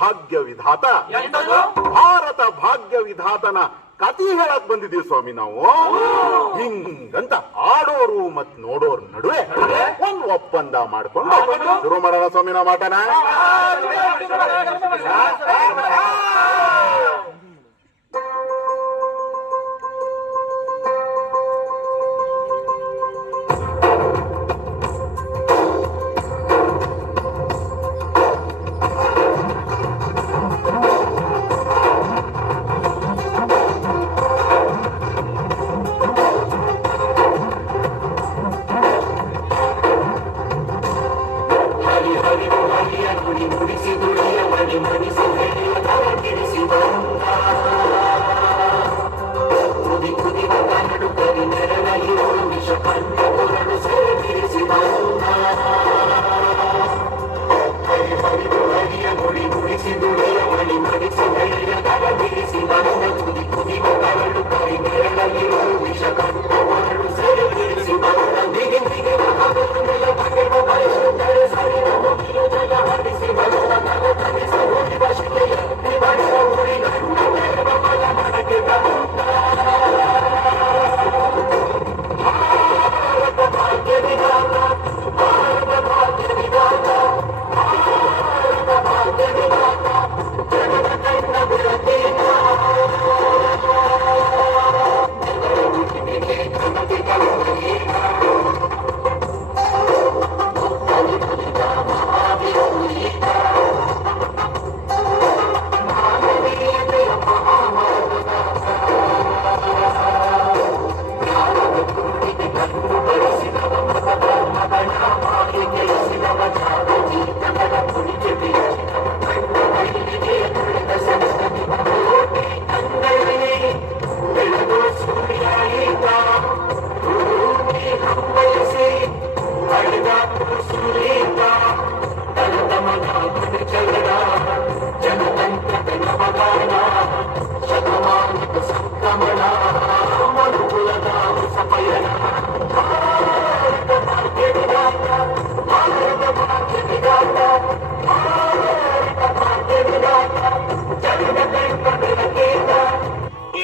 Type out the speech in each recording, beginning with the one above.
ಭಾಗ್ಯ ವಿಧಾತ ಭಾರತ ಭಾಗ್ಯ ವಿಧಾತನ ಕತಿ ಹೇಳಕ್ ಬಂದಿದ್ದೀವಿ ಸ್ವಾಮಿ ನಾವು. ಹಿಂಗಂತ ಆಡೋರು ಮತ್ ನೋಡೋರ್ ನಡುವೆ ಒಂದ್ ಒಪ್ಪಂದ ಮಾಡ್ಕೊಂಡು ಶುರು ಮಾಡೋಣ ಸ್ವಾಮಿ ನಾವು ಮಾಟನ.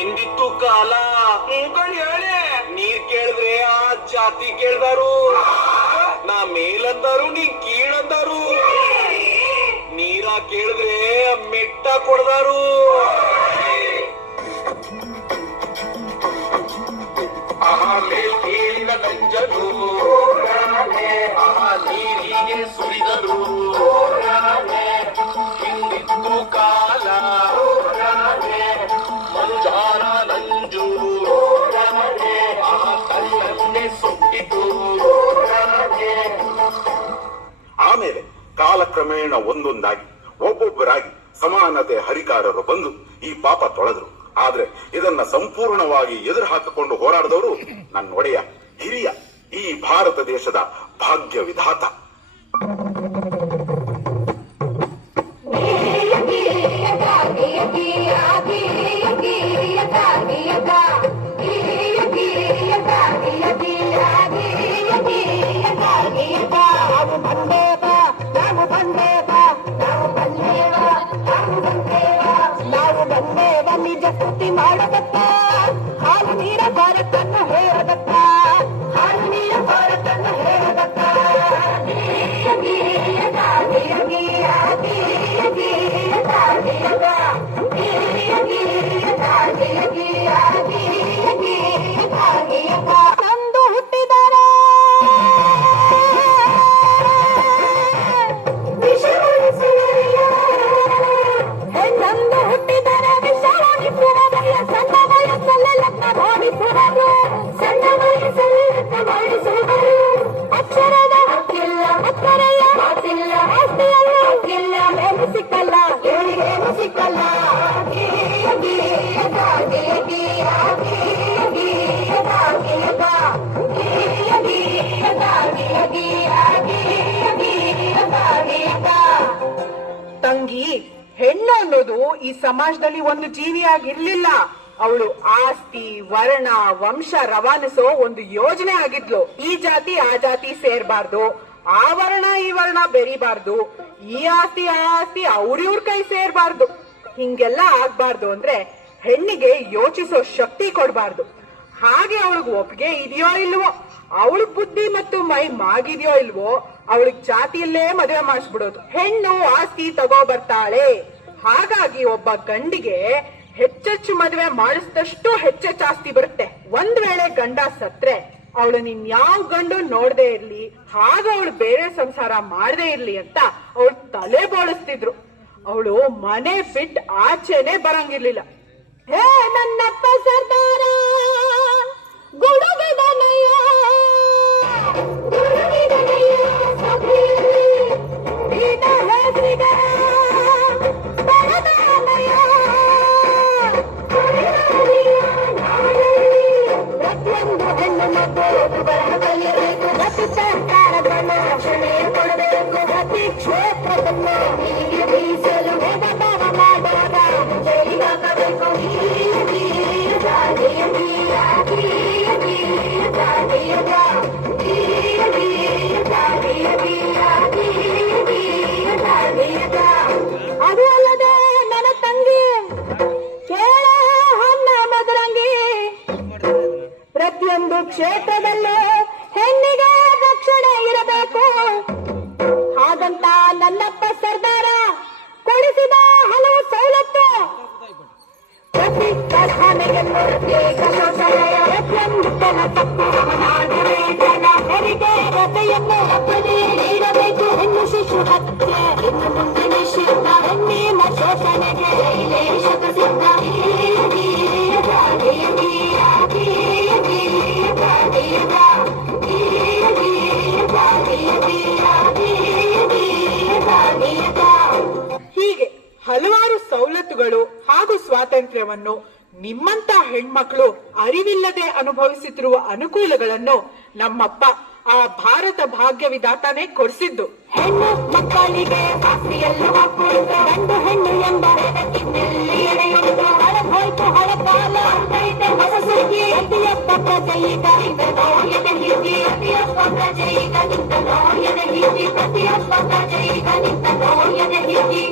ಎಂದಿತ್ತು ಕಾಲ ನೀರ್ ಕೇಳಿದ್ರೆ ಆ ಜಾತಿ ಕೇಳ್ದಾರು, ನಾ ಮೇಲಂದಾರು ನೀ ಕೀಳಂದಾರು, ನೀರ ಕೇಳಿದ್ರೆ ಮೆಟ್ಟ ಕೊಡ್ದಾರು. ಮೇಲಿನ ನಂಜನು ನೀರಿಗೆ ಸುರಿದರು, ಹಿಂದಿತ್ತು ಕಾಲ ಮಂಜಾರ ನಂಜು ಆ ಕಲ್ಲನ್ನೇ ಸುಟ್ಟಿತು. ಆಮೇಲೆ ಕಾಲಕ್ರಮೇಣ ಒಂದೊಂದಾಗಿ ಒಬ್ಬೊಬ್ಬರಾಗಿ ಸಮಾನತೆ ಹರಿಕಾರರು ಬಂದು ಈ ಪಾಪ ತೊಳೆದ್ರು. ಆದ್ರೆ ಇದನ್ನ ಸಂಪೂರ್ಣವಾಗಿ ಎದುರು ಹಾಕಿಕೊಂಡು ಹೋರಾಡಿದವರು ನನ್ನ ಒಡೆಯ ಹಿರಿಯ ಈ ಭಾರತ ದೇಶದ ಭಾಗ್ಯ ವಿಧಾತ. ನಿಜ ಸ್ತುತಿ ಮಾಡದತ್ತ, ಹಾಲು ನೀರ ಭಾರತನ್ನು ಹೇಳದತ್ತ, ಹಾಲು ನೀರ ಭಾರತನ್ನು ಹೇಳದತ್ತ. ತಂದು ಹುಟ್ಟಿದರೆ ಹೆಣ್ಣಂದು ಹುಟ್ಟಿದರೆ ವಿಷಾಣಿಸುವುದಲ್ಲ, ಸಣ್ಣ ವಯಸ್ಸಲ್ಲಿ ಲಗ್ನ ಮಾಡಿಸುವುದು, ಸಣ್ಣ ವಯಸ್ಸಲ್ಲಿ ಲಗ್ನ ಮಾಡಿಸುವುದು. ಅಕ್ಷರದ ಹಕ್ಕಿಲ್ಲ, ಅಕ್ಕರೆಯ ಮಾತಿಲ್ಲ, ಆಸ್ತಿಯಲ್ಲ ಹಕ್ಕಿಲ್ಲ, ಏನು ಸಿಕ್ಕಲ್ಲ, ಏಳಿಗೇನು ಸಿಕ್ಕಲ್ಲ. ತಂಗಿ, ಹೆಣ್ಣು ಅನ್ನೋದು ಈ ಸಮಾಜದಲ್ಲಿ ಒಂದು ಜೀವಿಯಾಗಿರ್ಲಿಲ್ಲ. ಅವಳು ಆಸ್ತಿ, ವರ್ಣ, ವಂಶ ರವಾನಿಸೋ ಒಂದು ಯೋಜನೆ ಆಗಿದ್ಲು. ಈ ಜಾತಿ ಆ ಜಾತಿ ಸೇರ್ಬಾರ್ದು, ಆ ವರ್ಣ ಈ ವರ್ಣ ಬೆರಿಬಾರ್ದು, ಈ ಆಸ್ತಿ ಆ ಆಸ್ತಿ ಅವ್ರಿವ್ರ ಕೈ ಸೇರ್ಬಾರ್ದು. ಹಿಂಗೆಲ್ಲ ಆಗ್ಬಾರ್ದು ಅಂದ್ರೆ ಹೆಣ್ಣಿಗೆ ಯೋಚಿಸೋ ಶಕ್ತಿ ಕೊಡ್ಬಾರ್ದು. ಹಾಗೆ ಅವಳಿಗೆ ಒಪ್ಪಿಗೆ ಇದೆಯೋ ಇಲ್ವೋ, ಅವಳ ಬುದ್ಧಿ ಮತ್ತು ಮೈ ಮಾಗಿದ್ಯೋ ಇಲ್ವೋ, ಅವಳಿಗೆ ಜಾತಿಯಲ್ಲೇ ಮದುವೆ ಮಾಡಿಸ್ಬಿಡೋದು. ಹೆಣ್ಣು ಆಸ್ತಿ ತಗೋ ಬರ್ತಾಳೆ. ಹಾಗಾಗಿ ಒಬ್ಬ ಗಂಡಿಗೆ ಹೆಚ್ಚೆಚ್ಚು ಮದುವೆ ಮಾಡಿಸಿದಷ್ಟು ಹೆಚ್ಚೆಚ್ಚು ಆಸ್ತಿ ಬರುತ್ತೆ. ಒಂದ್ ವೇಳೆ ಗಂಡ ಸತ್ರೆ ಅವಳು ಯಾವ ಗಂಡು ನೋಡದೆ ಇರ್ಲಿ, ಹಾಗ ಅವಳು ಬೇರೆ ಸಂಸಾರ ಮಾಡದೇ ಇರ್ಲಿ ಅಂತ ಅವಳು ತಲೆ ಬೋಳಿಸ್ತಿದ್ರು. ಅವಳು ಮನೆ ಬಿಟ್ಟು ಆಚೆನೆ ಬರಂಗಿರ್ಲಿಲ್ಲ. ಹೇ ನನ್ನಪ್ಪ ಸರ್ದಾರ ಗುಡುಗಿದನಯ್ಯ, ಗುಡುಗಿದನಯ್ಯ ಸಭೆಯಲ್ಲಿ ಈತ ಹೆಸರಿಗ ಬರದಾನಯ್ಯ. ಪ್ರತಿಯೊಂದು ಹೆಣ್ಣು ಮಕ್ಕಳು ಬರಹ ಕಲಿಯಬೇಕು, ಪ್ರತಿ ಸರ್ಕಾರವನ್ನು ರಕ್ಷಣೆ ಕೊಡಬೇಕು, ಪ್ರತಿ ಕ್ಷೇತ್ರದನ್ನು ಹೀಗೆ ಮೀಸಲು ಭೇದಭಾವ ಮಾಡುವಾಗ ಜೈಲಿಗಾಕಬೇಕು. ಅದು ಅಲ್ಲದೆ ನನ್ನ ತಂಗಿ ಕೇಳ ಹೊನ್ನ ಮದರಂಗಿ, ಪ್ರತಿಯೊಂದು ಕ್ಷೇತ್ರದಲ್ಲೂ ಹೆಣ್ಣಿಗೆ ರಕ್ಷಣೆ ಇರಬೇಕು. ಹಾಗಂತ ನನ್ನಪ್ಪ ಸರ್ದಾರ ಕೊಡಿಸಿದ ಹಲವು ಸವಲತ್ತು, ಪ್ರತಿ ಕಾರ್ಖಾನೆಗೆ ಪ್ರತ್ಯೇಕ ಶೌಚಾಲಯ, ಪ್ರತಿಯೊಂದು ಹೆರಿಗೆ ರಜೆಯನ್ನು ಒಪ್ಪದೆ ನೀಡಬೇಕು. ಹೆಣ್ಣು ಶಿಶು ಹತ್ಯೆ ಇನ್ನು ಮುಂದೆ ನಿಷಿದ್ಧ, ಹೆಣ್ಣಿನ ಶೋಷಣೆಗೆ ಲೇಷಕ ಸಿದ್ಧ. ಹೀಗೆ ಹಲವಾರು ಸವಲತ್ತುಗಳು ಹಾಗೂ ಸ್ವಾತಂತ್ರ್ಯವನ್ನು ನಿಮ್ಮಂತ ಹೆಣ್ಮಕ್ಳು ಅರಿವಿಲ್ಲದೆ ಅನುಭವಿಸುತ್ತಿರುವ ಅನುಕೂಲಗಳನ್ನು ನಮ್ಮಪ್ಪ ಆ ಭಾರತ ಭಾಗ್ಯ ವಿಧಾತಾನೇ ಕೊಡಿಸಿದ್ದು. ಹೆಣ್ಣು ಮಕ್ಕಳಿಗೆ ಆಸ್ತಿಯೆಲ್ಲ ಹಾಕುವುದು, ಗಂಡು ಹೆಣ್ಣು ಎಂಬ ಎಡೆಯುವುದು, ಹಳಬೋಯ್ತು ಹಳಕಾಲ ಅಂತೈತೆ ಹೊಸ ಸುದ್ದಿ. ಪ್ರತಿಯೊಬ್ಬ ಪ್ರಜೆಯಿಗ ನೋಯದ ಹಿಡಿ, ಪ್ರತಿಯೊಬ್ಬ ಪ್ರಜೆಯಿಗ ನಿಂತ ನೋಯದ ಹಿಡಿ, ಪ್ರತಿಯೊಬ್ಬ ಪ್ರಜೆಯಿಗ ನಿಂತ ನೋಯದ ಹಿಡಿ.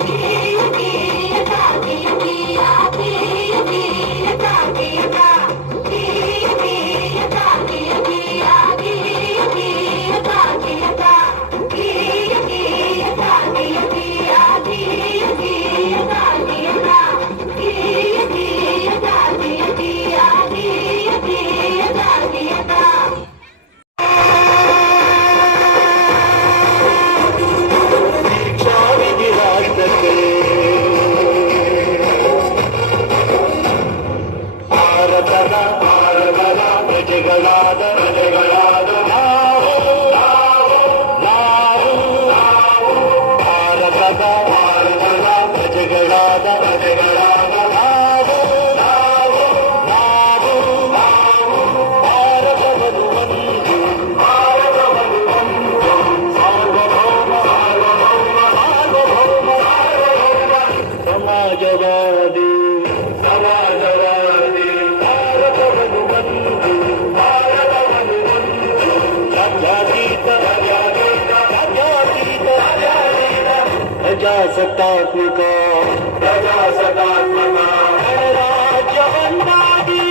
ಪ್ರಜಾಸತ್ತಾತ್ಮಕ ಗಣರಾಜ್ಯವನ್ನಾಗಿ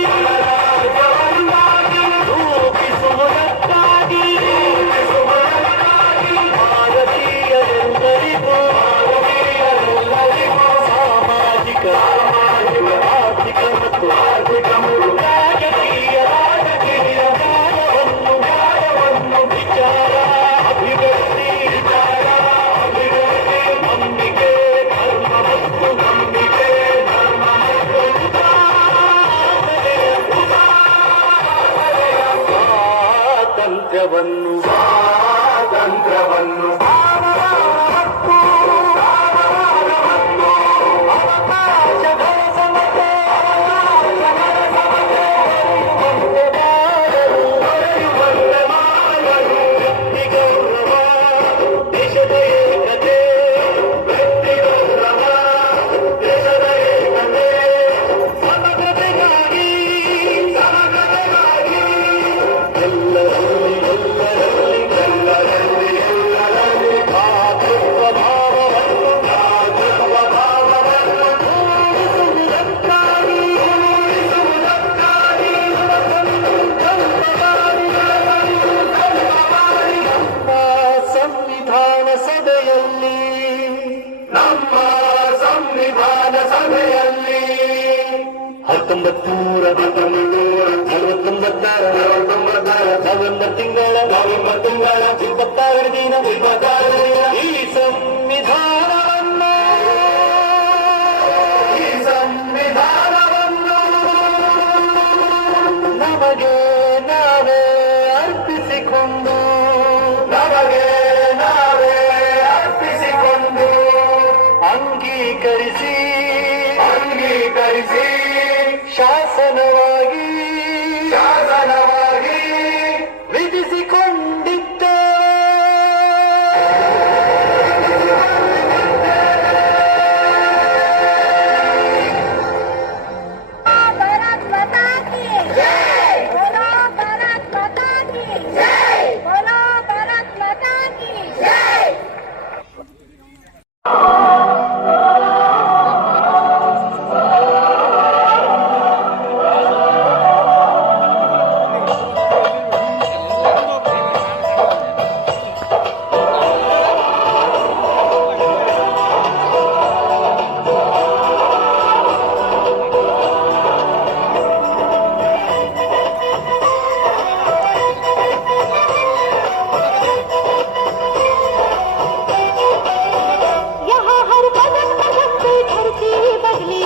ರೂಪಿಸುವುದಕ್ಕಾಗಿ ಭಾರತೀಯರೆಲ್ಲರಿಗೂ ಸಾಮಾಜಿಕ ಆರ್ಥಿಕ ಮತ್ತು ರಾಜಕೀಯ ನ್ಯಾಯವನ್ನು ವಿಚಾರ ಅಭಿವ್ಯಕ್ತಿ ನಂಬಿಕೆ ಧರ್ಮ ಮತ್ತು ನಂಬಿಕೆ ನವೆಂಬರ್ ತಿಂಗಳ 26 ದಿನ ಈ ಸಂವಿಧಾನವನ್ನು ನಮಗೆ ನಾವೇ ಅರ್ಪಿಸಿಕೊಂಡು ಅಂಗೀಕರಿಸಿ ಶಾಸನವಾಗಿ ವಿಧಿಸಿಕೊಂಡಿದ್ದ भारत माता की जय बोलो भारत माता की जय बोलो भारत माता की जय यहाँ हर कदम कदम पे धरती बदली